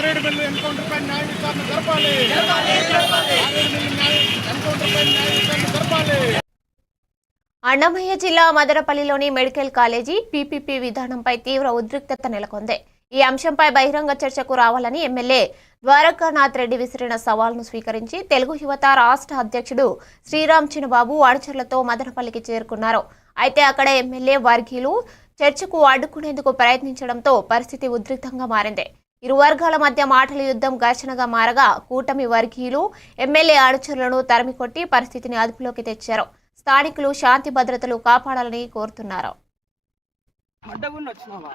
Maredumilli encounter పై న్యాయ విచారణ జరపాలి. మారేడుమిల్లి న్యాయ ఎన్కౌంటర్ పై న్యాయ విచారణ జరపాలి. అన్నమయ్య జిల్లా మదనపల్లిలోని మెడికల్ కాలేజీ పీపీపీ విధానంపై తీవ్ర ఉద్రిక్తత నెలకొంది. ఈ అంశంపై బహిరంగ చర్చకు రావాలని ఎమ్మెల్యే ద్వారకానాథ్ రెడ్డి విసిరిన సవాల్ను స్వీకరించి తెలుగు యువత రాష్ట్ర అధ్యక్షుడు శ్రీరామ్ చిన్నబాబు అనుచరులతో మదనపల్లికి చేరుకున్నారు. అయితే అక్కడ ఎమ్మెల్యే వర్గీయులు చర్చకు అడ్డుకునేందుకు ప్రయత్నించడంతో పరిస్థితి ఉద్రిక్తంగా మారింది. ఇరు వర్గాల మధ్య మాటల యుద్ధం ఘర్షణగా మారగా కూటమి వర్గీయులు ఎమ్మెల్యే అనుచరులను తరిమికొట్టి పరిస్థితిని అదుపులోకి తెచ్చారు. స్థానికులు శాంతి భద్రతలు కాపాడాలని కోరుతున్నారు. అడ్డగుండి వచ్చినావా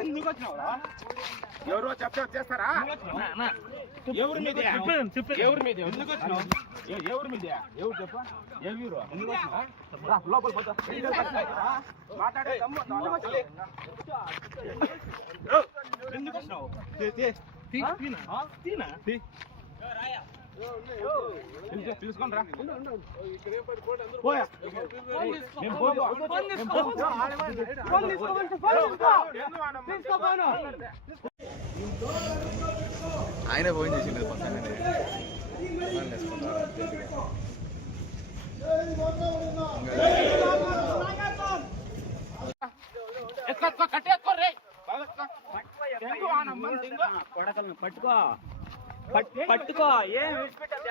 ఎందుకు వచ్చినావా ఎవరో చెప్తే చేస్తారా ఎవరి మీద ఎవరి మీద ఎందుకు వచ్చినావు ఎవరి మీద ఎవరు చెప్ప ఏ వీరు ఎందుకు వచ్చినావు లోపల పోతా. మాట్లాడే? ఎందుకు వచ్చినావు తీనా? తీనా? ఆయన ఫోన్ చేసిండు పక్కనే రే. పడకలను పట్టుకో. పట్- పట్టుకో. ఏం? విడిచిపెట్టద్దు